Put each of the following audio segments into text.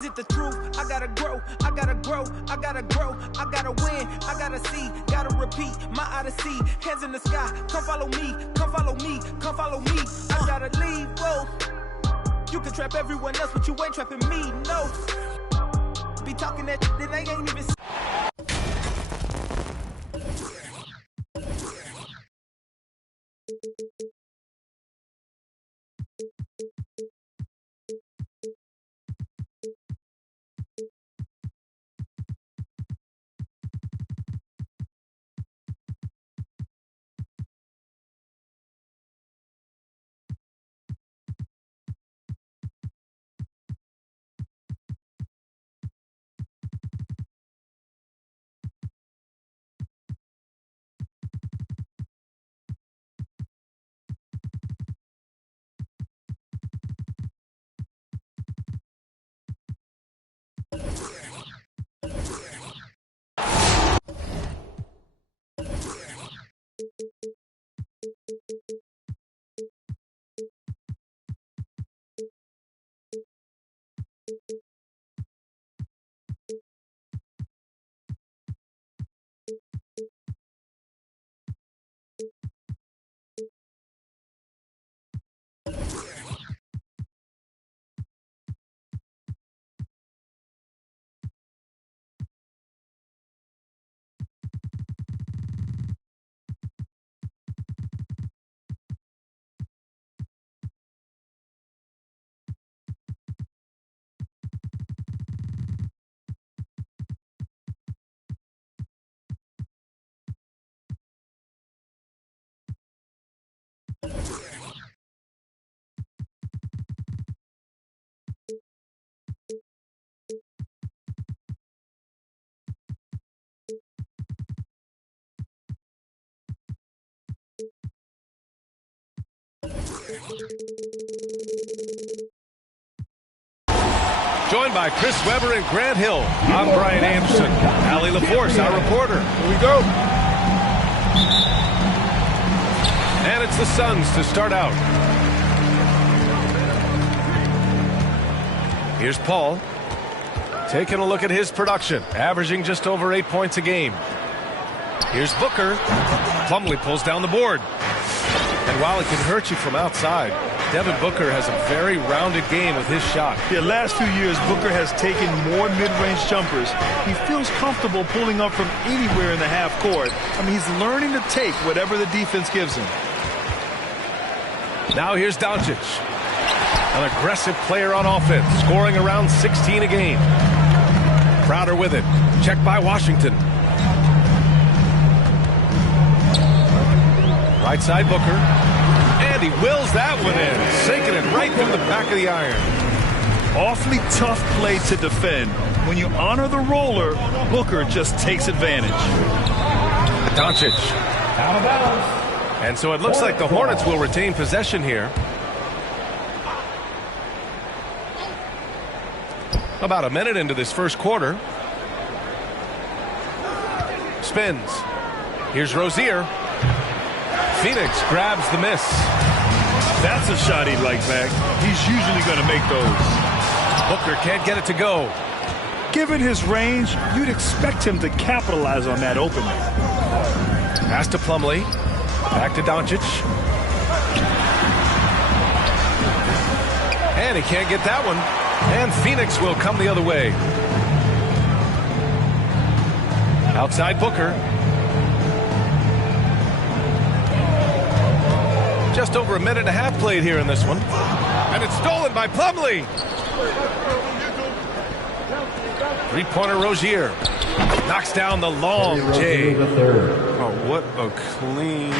Is it the truth? I gotta grow, I gotta grow, I gotta grow, I gotta win, I gotta see, gotta repeat my odyssey. Hands in the sky, come follow me, come follow me, come follow me. I gotta leave, whoa. You can trap everyone else, but you ain't trapping me, no. Be talking that shit, then they ain't even. Joined by Chris Webber and Grant Hill, I'm Brian Anderson. Allie LaForce, our reporter. Here we go. And it's the Suns to start out. Here's Paul. Taking a look at his production, averaging just over 8 points a game. Here's Booker. Plumlee pulls down the board. And while it can hurt you from outside, Devin Booker has a very rounded game with his shot. Yeah, last few years, Booker has taken more mid-range jumpers. He feels comfortable pulling up from anywhere in the half court. I mean, he's learning to take whatever the defense gives him. Now here's Doncic. An aggressive player on offense, scoring around 16 a game. Crowder with it. Checked by Washington. Right side Booker. And he wills that one in, sinking it right through the back of the iron. Awfully tough play to defend. When you honor the roller, Booker just takes advantage. Doncic. Out of bounds. And so it looks like the Hornets will retain possession here. About a minute into this first quarter. Spins. Here's Rozier. Phoenix grabs the miss. That's a shot he'd like back. He's usually going to make those. Booker can't get it to go. Given his range, you'd expect him to capitalize on that opening. Pass to Plumlee. Back to Doncic. And he can't get that one. And Phoenix will come the other way. Outside Booker. Just over a minute and a half played here in this one. And it's stolen by Plumlee. Three-pointer Rozier. Knocks down the long J. Oh, what a clean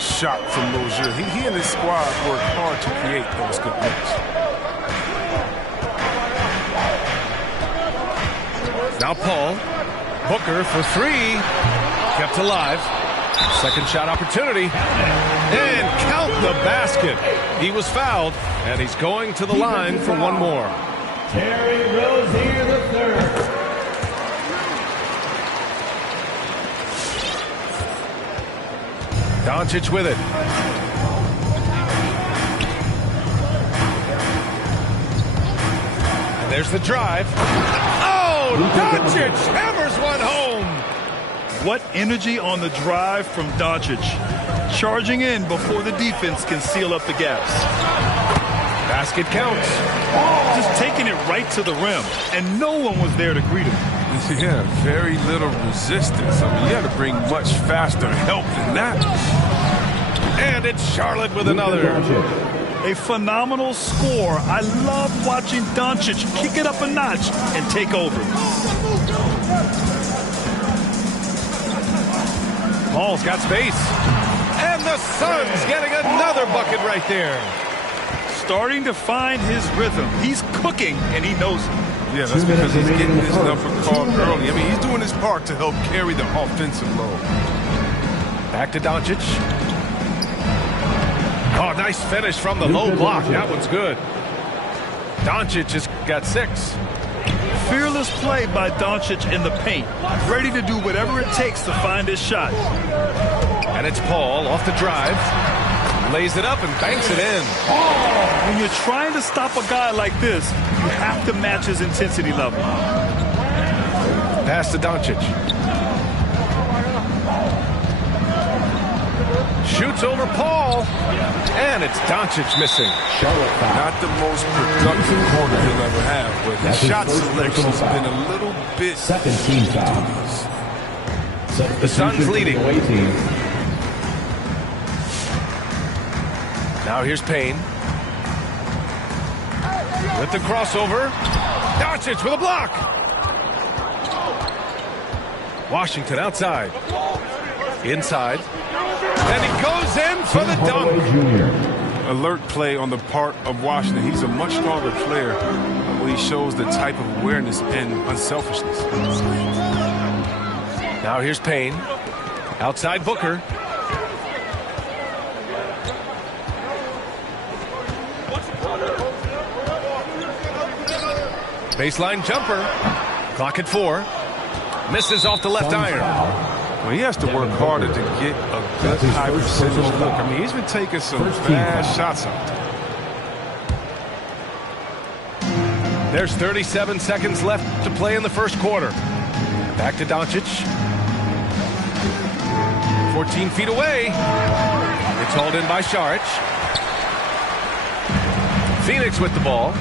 shot from Rozier. He and his squad worked hard to create those good looks. Now Paul. Booker for three. Kept alive. Second shot opportunity. And count the basket. He was fouled, and he's going to the line for one more. Terry Rozier III. Doncic with it. There's the drive. Oh, Doncic hammers one home. What energy on the drive from Doncic. Charging in before the defense can seal up the gaps. Basket counts. Just taking it right to the rim, and no one was there to greet him. Yeah, very little resistance. I mean, you had to bring much faster help than that. And it's Charlotte with another. A phenomenal score. I love watching Doncic kick it up a notch and take over. Paul's got space. And the Suns getting another bucket right there. Starting to find his rhythm. He's cooking, and he knows it. Yeah, that's because he's getting his number called early. I mean, he's doing his part to help carry the offensive load. Back to Doncic. Oh, nice finish from the low block. That one's good. Doncic has got 6. Fearless play by Doncic in the paint. Ready to do whatever it takes to find his shot. And it's Paul off the drive. Lays it up and banks it in. When you're trying to stop a guy like this, you have to match his intensity level. Pass to Doncic. Shoots over Paul. And it's Doncic missing. Not the most productive quarter he'll ever have, but his shot selection's been a little bit. Second team foul. The Suns leading. Now here's Payne. With the crossover. Doncic with a block. Washington outside. Inside. And he goes in for the dunk. Alert play on the part of Washington. He's a much stronger player when he shows the type of awareness and unselfishness. Now here's Payne. Outside Booker. Baseline jumper. Clock at 4. Misses off the left iron. Well, he has to work harder to get a good high percentage look. I mean, he's been taking some bad shots out there. There's 37 seconds left to play in the first quarter. Back to Doncic. 14 feet away. It's hauled in by Saric. Phoenix with the ball.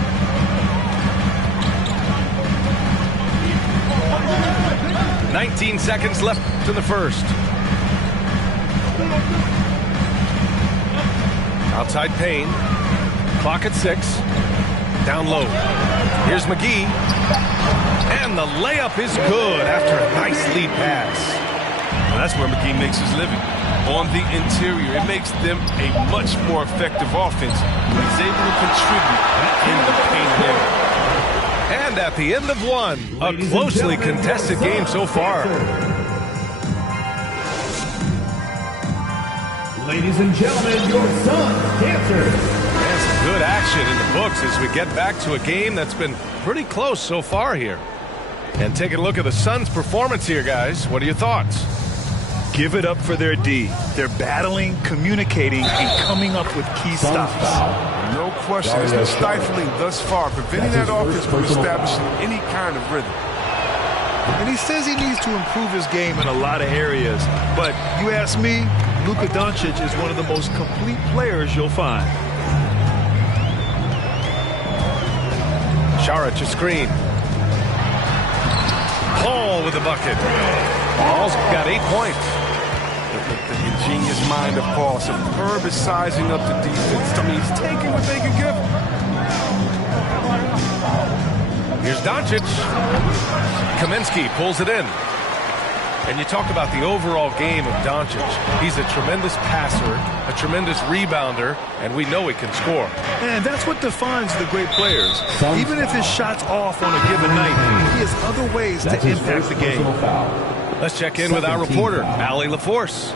"19 seconds left in the first. Outside Payne. Clock at 6. Down low. Here's McGee. And the layup is good after a nice lead pass. Well, that's where McGee makes his living. On the interior, it makes them a much more effective offense when he's able to contribute in the paint area. And at the end of one, a closely contested game so far. Ladies and gentlemen, your Suns Dancers. And some good action in the books as we get back to a game that's been pretty close so far here. And taking a look at the Suns' performance here, guys. What are your thoughts? Give it up for their D. They're battling, communicating, and coming up with key stops. No question. It's been stifling thus far, preventing that offense from establishing any kind of rhythm. And he says he needs to improve his game in a lot of areas. But you ask me, Luka Doncic is one of the most complete players you'll find. Saric a screen. Paul with the bucket. Paul's got 8 points. The ingenious mind of Paul. Superb is sizing up the defense. I mean, he's taking what they can give him. Here's Doncic. Kaminsky pulls it in. And you talk about the overall game of Doncic. He's a tremendous passer, a tremendous rebounder, and we know he can score. And that's what defines the great players. Even if his shot's off on a given night, he has other ways to impact the game. Let's check in with our reporter, Allie LaForce.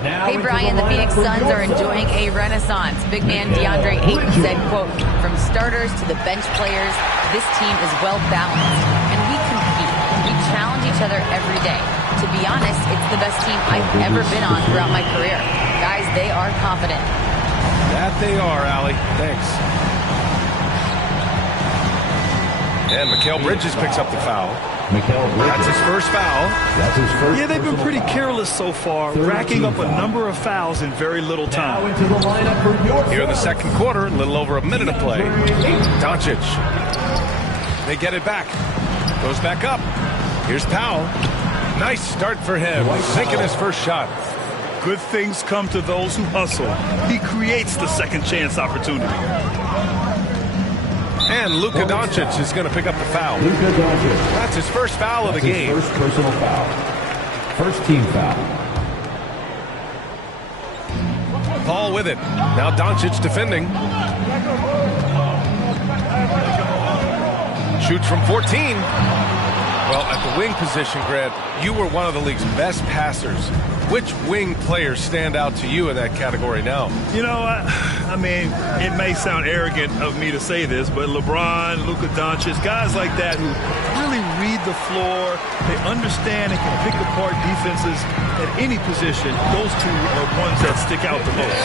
Hey, Brian, the Phoenix Suns are enjoying a renaissance. Big man DeAndre Ayton said, quote, "From starters to the bench players, this team is well-balanced, and we compete. We challenge each other every day. To be honest, it's the best team I've ever been on throughout my career. Guys, they are confident." That they are, Allie. Thanks. And Mikal Bridges picks up the foul. Mikal Bridges. That's his first foul. That's his first. Yeah, they've been pretty careless so far, racking up a number of fouls in very little Now time. into the lineup for your Here in the second quarter, a little over a minute to play. Doncic. They get it back. Goes back up. Here's Powell. Nice start for him. Sinking his first shot. Good things come to those who hustle. He creates the second chance opportunity. And Luka Doncic is going to pick up the foul. Luka Doncic. That's his first foul of the His game. first personal foul. First team foul. Paul with it. Now Doncic defending. Shoots from 14. Well, at the wing position, Grant, you were one of the league's best passers. Which wing players stand out to you in that category now? You know, I mean, it may sound arrogant of me to say this, but LeBron, Luka Doncic, guys like that who really read the floor, they understand and can pick apart defenses at any position. Those two are ones that stick out the most.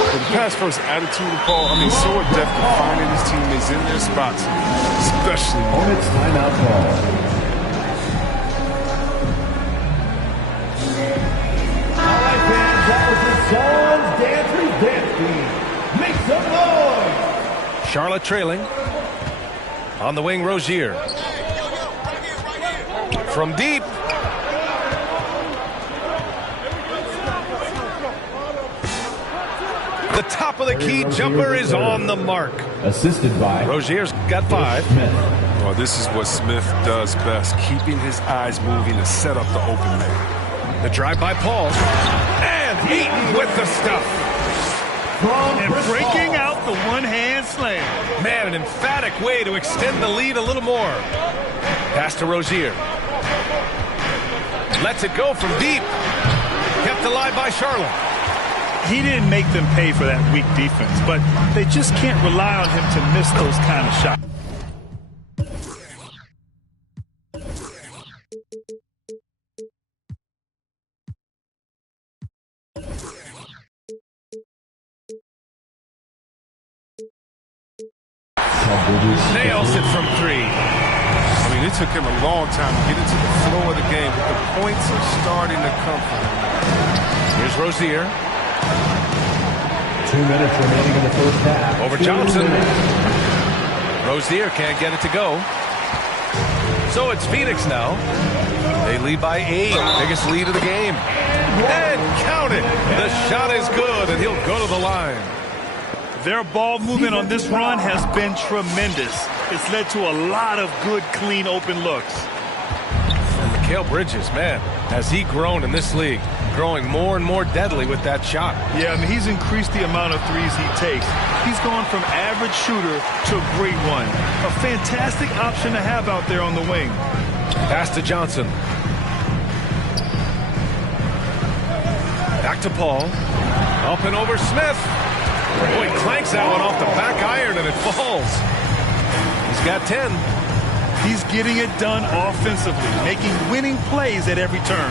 With the pass-first attitude of Paul, I mean, so adept at finding his teammates in their spots, especially. Opponent's timeout call. Make some noise! Charlotte trailing. On the wing, Rozier. From deep. The top of the key jumper is on the mark. Assisted by Rozier's got 5. Smith. Well, this is what Smith does best, keeping his eyes moving to set up the open man. The drive by Paul. And Ayton with the stuff. And breaking out the one-hand slam. Man, an emphatic way to extend the lead a little more. Pass to Rozier. Lets it go from deep. Kept alive by Charlotte. He didn't make them pay for that weak defense, but they just can't rely on him to miss those kind of shots. Nails it from 3. I mean, it took him a long time to get into the flow of the game, but the points are starting to come for him. Here's Rozier. 2 minutes remaining in the first half. Over 2 Johnson. minutes. Rozier can't get it to go. So it's Phoenix now. They lead by 8. Biggest lead of the game. And count it. The shot is good, and he'll go to the line. Their ball movement on this run has been tremendous. It's led to a lot of good, clean, open looks. And Mikal Bridges, man, has he grown in this league? Growing more and more deadly with that shot. Yeah, I mean, he's increased the amount of threes he takes. He's gone from average shooter to a great one. A fantastic option to have out there on the wing. Pass to Johnson. Back to Paul. Up and over Smith. Boy, clanks that one off the back iron and it falls. He's got 10. He's getting it done offensively, making winning plays at every turn.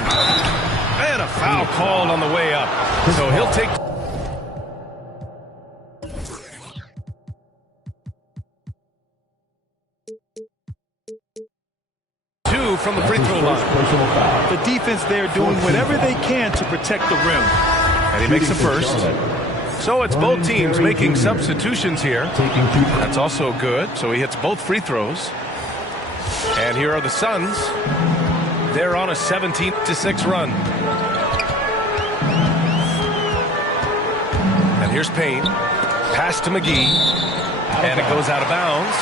And a foul called on the way up. So he'll take... two from the free throw line. The defense there doing whatever they can to protect the rim. And he makes the first. So it's both teams making substitutions here. That's also good. So he hits both free throws. And here are the Suns. They're on a 17-6 run. And here's Payne. Pass to McGee. And it goes out of bounds.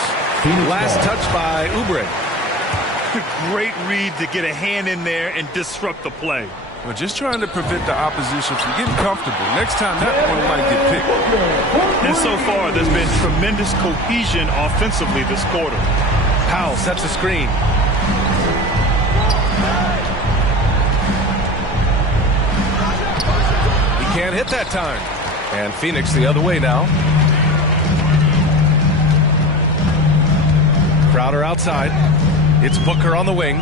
Last touch by Oubre. Great read to get a hand in there and disrupt the play. We're just trying to prevent the opposition from getting comfortable. Next time, that one might get picked. And so far, there's been tremendous cohesion offensively this quarter. Powell sets a screen. He can't hit that time. And Phoenix the other way now. Crowder outside. It's Booker on the wing.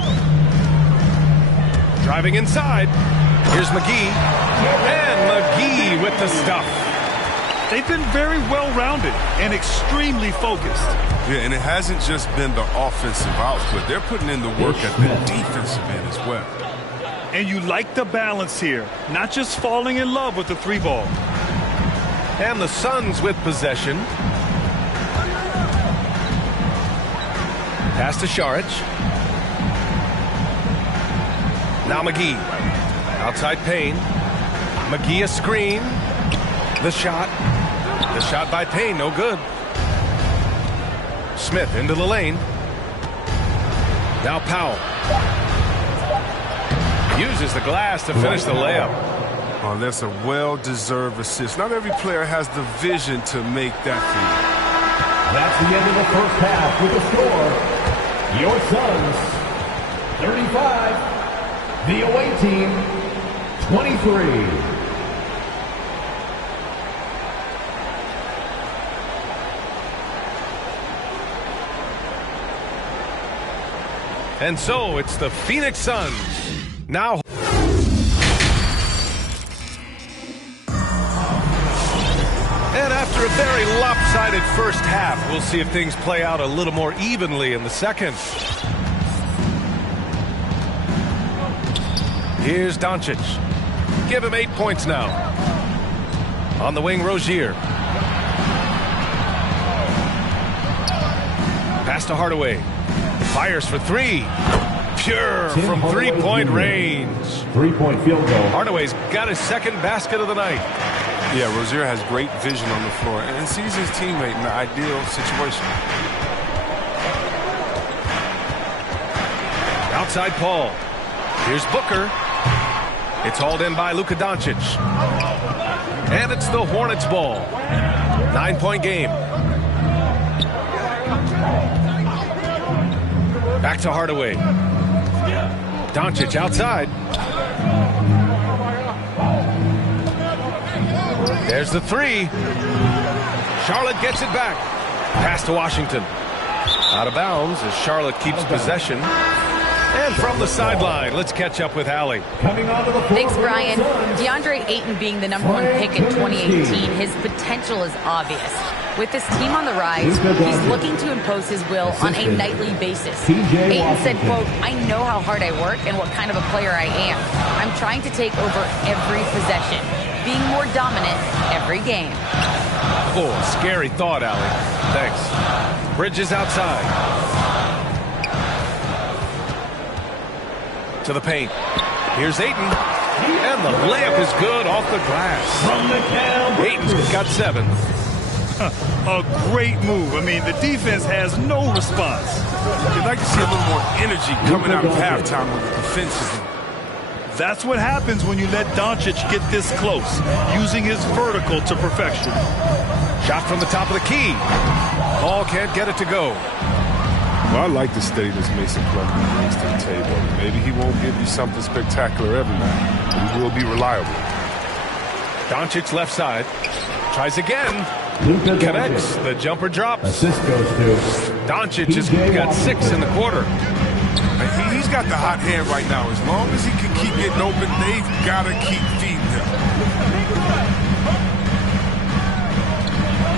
Driving inside. Here's McGee. And McGee with the stuff. They've been very well-rounded and extremely focused. Yeah, and it hasn't just been the offensive output. They're putting in the work at the defensive end as well. And you like the balance here, not just falling in love with the 3-ball. And the Suns with possession. Pass to Šarić. Now McGee. Outside Payne. McGee a screen. The shot. The shot by Payne, no good. Smith into the lane. Now Powell. Uses the glass to finish the layup. Oh, that's a well-deserved assist. Not every player has the vision to make that feed. That's the end of the first half with the score. Your Suns, 35. The away team, 23. And so it's the Phoenix Suns. Now. And after a very lopsided first half, we'll see if things play out a little more evenly in the second. Here's Doncic. Give him 8 points now. On the wing, Rozier. Pass to Hardaway. Fires for three. Pure from three-point range. 3-point field goal. Hardaway's got his second basket of the night. Yeah, Rozier has great vision on the floor and sees his teammate in the ideal situation. Outside Paul. Here's Booker. It's hauled in by Luka Doncic. And it's the Hornets ball. 9-point game. Back to Hardaway. Doncic outside. There's the three. Charlotte gets it back. Pass to Washington. Out of bounds as Charlotte keeps possession. And from the sideline, let's catch up with Allie. Thanks, Brian. DeAndre Ayton being the #1 pick in 2018, his potential is obvious. With this team on the rise, he's looking to impose his will on a nightly basis. Ayton said, quote, "I know how hard I work and what kind of a player I am. I'm trying to take over every possession, being more dominant every game." Oh, scary thought, Allie. Thanks. Bridges outside. To the paint. Here's Ayton. And the layup is good off the glass. Ayton's got 7. A great move. I mean, the defense has no response. You'd like to see a little more energy coming out of halftime with the defensive. That's what happens when you let Doncic get this close, using his vertical to perfection. Shot from the top of the key. Ball can't get it to go. Well, I like the steadiness Mason Plumlee brings to the table. Maybe he won't give you something spectacular every night, but he will be reliable. Doncic left side. Tries again. Connects. The jumper drops. Assist goes to Doncic has got 6 in the quarter. He's got the hot hand right now. As long as he can keep getting open, they've got to keep feeding him.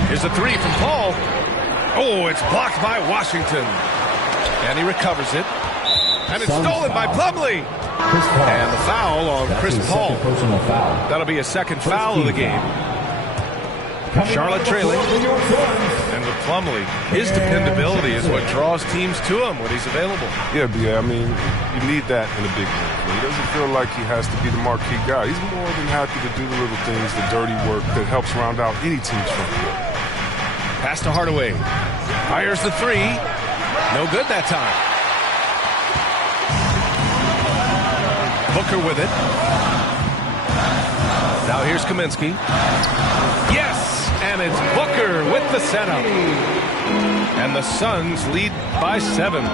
Here's a three from Paul. Oh, it's blocked by Washington. And he recovers it. And it's stolen by Plumlee. And the foul on Chris Paul. That'll be a second foul of the game. Charlotte trailing. And with Plumlee, his dependability is what draws teams to him when he's available. Yeah, I mean, you need that in a big game. He doesn't feel like he has to be the marquee guy. He's more than happy to do the little things, the dirty work that helps round out any team's front court. Pass to Hardaway. Fires the three. No good that time. Booker with it. Now here's Kaminsky. Yes! And it's Booker with the setup. And the Suns lead by 7.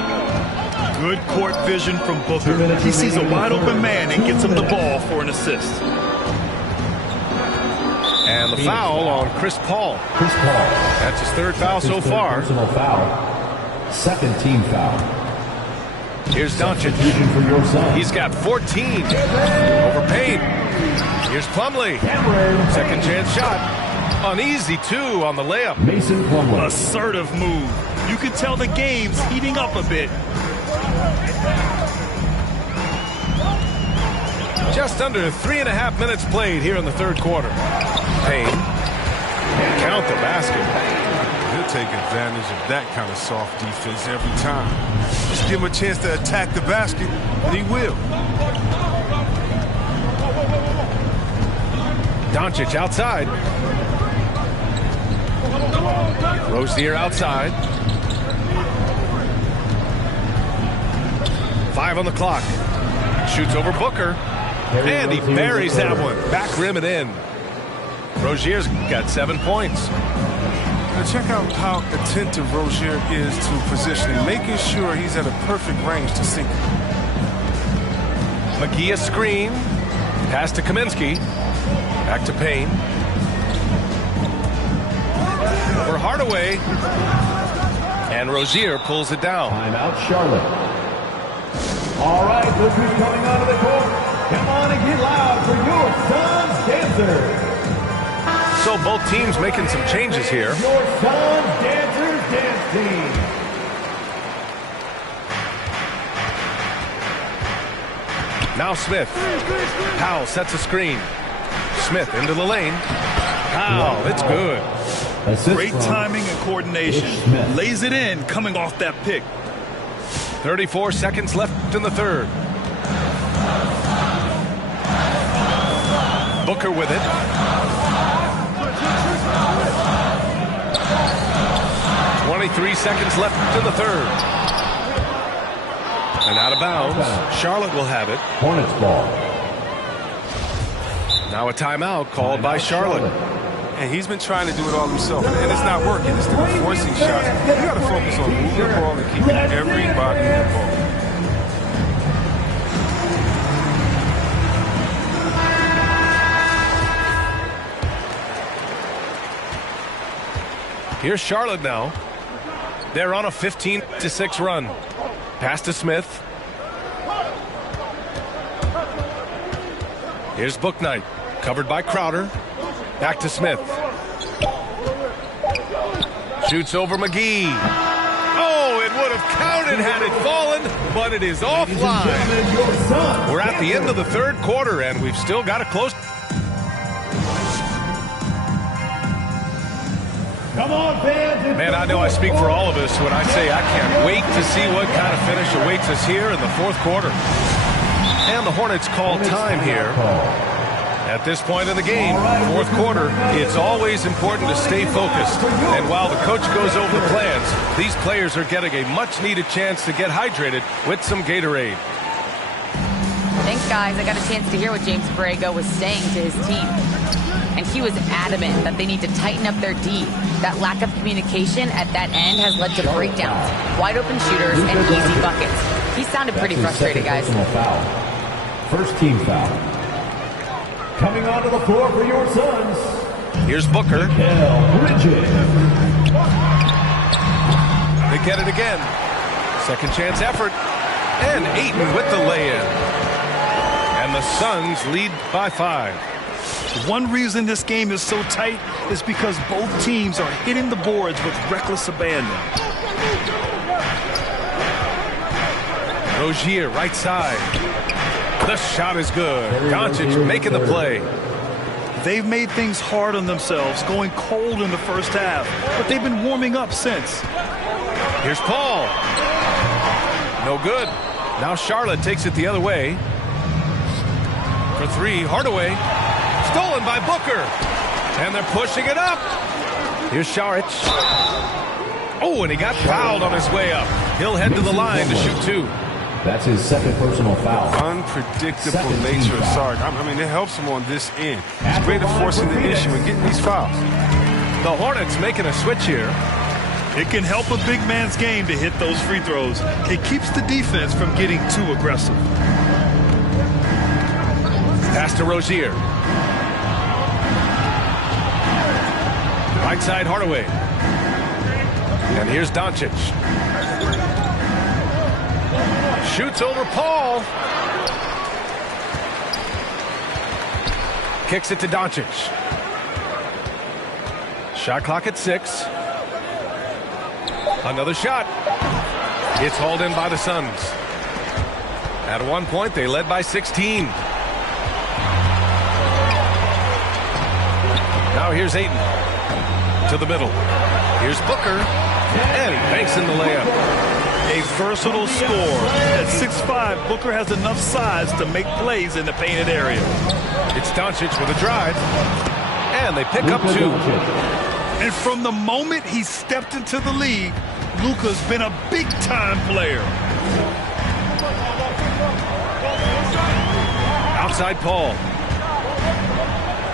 Good court vision from Booker. He sees a wide open man and gets him the ball for an assist. And the foul on Chris Paul. That's his 3rd foul so far. Personal foul. 2nd team foul. Here's Doncic. He's got 14 over Payne. Here's Plumlee. Second chance shot. An easy 2 on the layup. Mason Plumlee. Assertive move. You can tell the game's heating up a bit. Just under 3.5 minutes played here in the third quarter. Payne. Count the basket. He'll take advantage of that kind of soft defense every time. Just give him a chance to attack the basket, and he will. Doncic outside. Rozier outside. 5 on the clock. Shoots over Booker. And he buries that one. Back rim and in. Rozier's got 7 points. Now check out how attentive Rozier is to positioning, making sure he's at a perfect range to sink it. McGee a screen. Pass to Kaminsky. Back to Payne. Over Hardaway. And Rozier pulls it down. Timeout, Charlotte. All right, look who's coming onto the court. Come on and get loud for your Suns dancers. So both teams making some changes here. Your Suns dancers dance team. Now Smith. Powell sets a screen. Smith into the lane. Powell, it's good. Assist Great from timing and coordination. Ish Smith. Lays it in coming off that pick. 34 seconds left in the third. Booker with it. .23 seconds left in the third. And out of bounds. Charlotte will have it. Hornets ball. Now a timeout called by Charlotte. And he's been trying to do it all himself, and it's not working. It's the forcing shots. You got to focus on moving the ball and keeping everybody in the ball. Here's Charlotte now. They're on a 15-6 run. Pass to Smith. Here's Bouknight. Covered by Crowder. Back to Smith. Shoots over McGee. Oh, it would have counted had it fallen, but it is offline. We're at the end of the third quarter, and we've still got a close. Come on, fans. Man, I know I speak for all of us when I say I can't wait to see what kind of finish awaits us here in the fourth quarter. And the Hornets call time here. At this point in the game, fourth quarter, it's always important to stay focused. And while the coach goes over the plans, these players are getting a much-needed chance to get hydrated with some Gatorade. Thanks, guys. I got a chance to hear what James Borrego was saying to his team. And he was adamant that they need to tighten up their D. That lack of communication at that end has led to breakdowns, wide open shooters, and easy buckets. He sounded pretty frustrated, guys. Foul. First team foul. Coming onto the floor for your Suns. Here's Booker. Bridges. They get it again. Second chance effort. And Ayton with the lay-in. And the Suns lead by 5. One reason this game is so tight is because both teams are hitting the boards with reckless abandon. Rozier, right side. The shot is good. Doncic making the play. They've made things hard on themselves, going cold in the first half, but they've been warming up since. Here's Paul. No good. Now Charlotte takes it the other way. For 3, Hardaway. Stolen by Booker. And they're pushing it up. Here's Šarić. Oh, and he got fouled on his way up. He'll head to the line to shoot 2. That's his second personal foul. Unpredictable nature of Sark. I mean, it helps him on this end. He's great at forcing the issue and getting these fouls. The Hornets making a switch here. It can help a big man's game to hit those free throws. It keeps the defense from getting too aggressive. Pass to Rozier. Right side Hardaway. And here's Doncic. Shoots over Paul. Kicks it to Doncic. Shot clock at 6. Another shot. It's hauled in by the Suns. At one point, they led by 16. Now here's Ayton. To the middle. Here's Booker. And he banks in the layup. A versatile scorer. At 6'5", Booker has enough size to make plays in the painted area. It's Doncic with a drive. And they pick up 2. And from the moment he stepped into the league, Luka's been a big-time player. Outside Paul.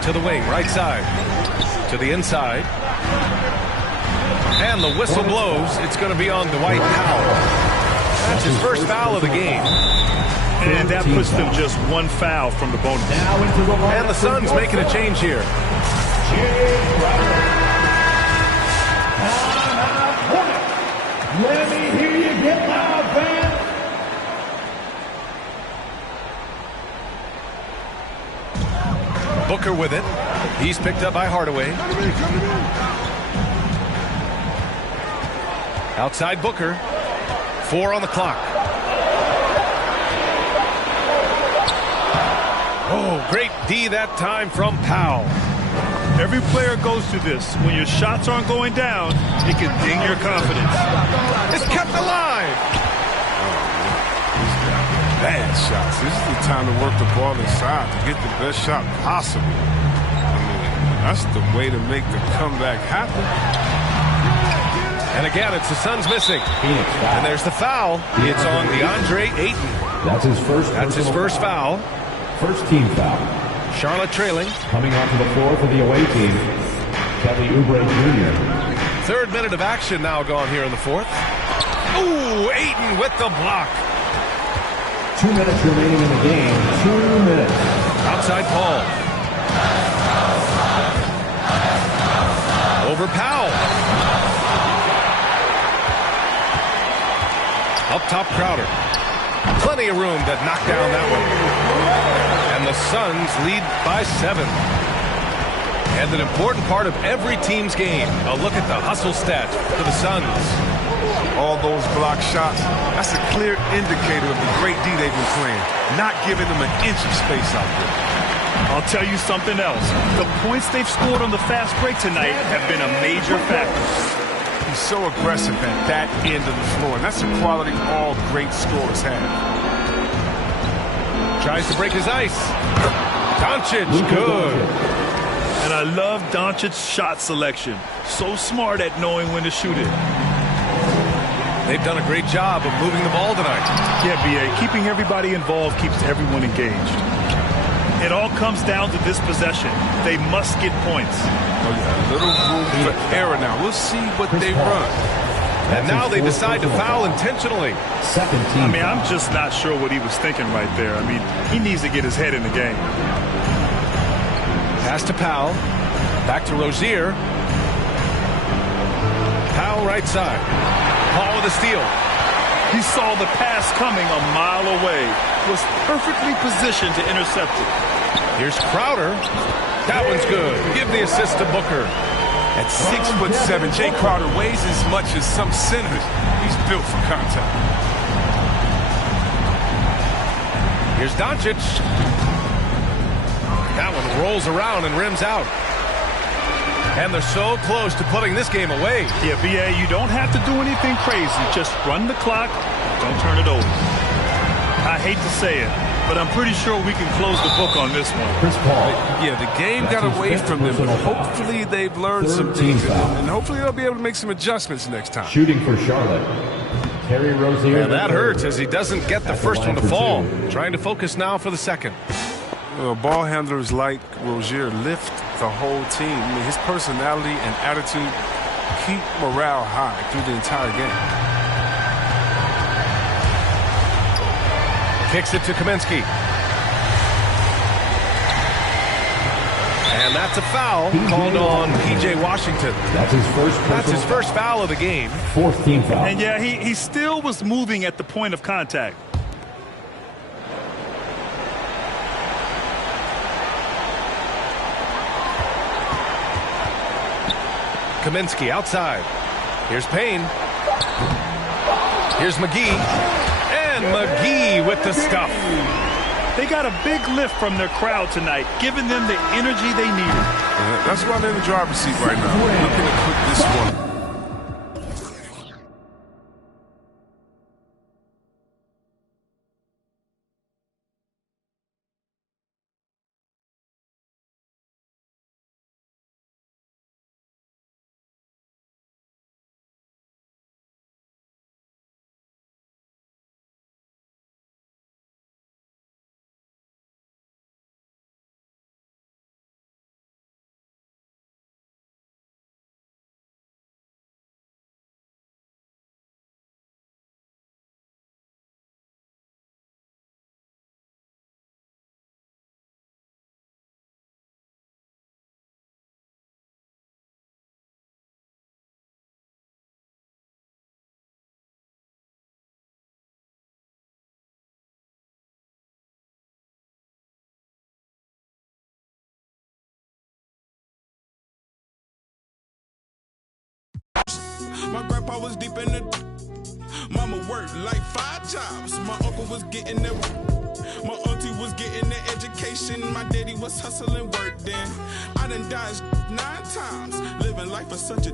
To the wing, right side. To the inside. And the whistle blows. It's going to be on Dwight Powell. That's his first foul of the game. And that puts them just one foul from the bonus. And the Suns making a change here. Let me hear you get loud, fans. Booker with it. He's picked up by Hardaway. Outside Booker. 4 on the clock. Oh, great D that time from Powell. Every player goes through this. When your shots aren't going down, it can ding your confidence. It's kept alive. Bad shots. This is the time to work the ball inside to get the best shot possible. I mean, that's the way to make the comeback happen. And again, it's the Suns missing. And there's the foul. It's on DeAndre Ayton. That's his first. That's his first foul. First team foul. Charlotte trailing. Coming onto the floor for the away team, Kelly Oubre Jr. 3rd minute of action now gone here in the 4th. Ooh, Ayton with the block. 2 minutes remaining in the game. 2 minutes. Outside Paul. Over Powell. Up top Crowder. Plenty of room to knock down that one. And the Suns lead by 7. And an important part of every team's game. A look at the hustle stats for the Suns. All those block shots, that's a clear indicator of the great D they've been playing. Not giving them an inch of space out there. I'll tell you something else. The points they've scored on the fast break tonight have been a major factor. He's so aggressive at that end of the floor, and that's a quality all great scorers have. Tries to break his ice. Doncic, good. And I love Doncic's shot selection. So smart at knowing when to shoot it. They've done a great job of moving the ball tonight. Yeah, B.A., keeping everybody involved keeps everyone engaged. It all comes down to this possession. They must get points. Oh, yeah, a little room for error now. We'll see what they run. And now they decide to foul intentionally. Second team. I mean, I'm just not sure what he was thinking right there. I mean, he needs to get his head in the game. Pass to Powell. Back to Rozier. Powell right side. Paul with a steal. He saw the pass coming a mile away. Was perfectly positioned to intercept it. Here's Crowder. That one's good. Give the assist to Booker. At 6'7", Jay Crowder weighs as much as some centers. He's built for contact. Here's Doncic. That one rolls around and rims out. And they're so close to putting this game away. Yeah, B.A., you don't have to do anything crazy. Just run the clock. Don't turn it over. I hate to say it, but I'm pretty sure we can close the book on this one. Chris Paul. Yeah, the game got away from them, but hopefully they've learned some things, and hopefully they'll be able to make some adjustments next time. Shooting for Charlotte, Terry Rozier. And that hurts as he doesn't get the first one to fall. Trying to focus now for the second. Well, ball handlers like Rozier lift the whole team. I mean, his personality and attitude keep morale high through the entire game. Kicks it to Kaminsky. And that's a foul called on P.J. Washington. That's his first foul of the game. Fourth team foul. And yeah, he still was moving at the point of contact. Kaminsky outside. Here's Payne. Here's McGee. And McGee with the stuff. They got a big lift from their crowd tonight, giving them the energy they needed. That's why they're in the driver's seat right now. Looking to cook this one. My grandpa was deep in the. Mama worked like 5 jobs. My uncle was getting the. My auntie was getting the education. My daddy was hustling work then. I done dodged 9 times. Living life for such a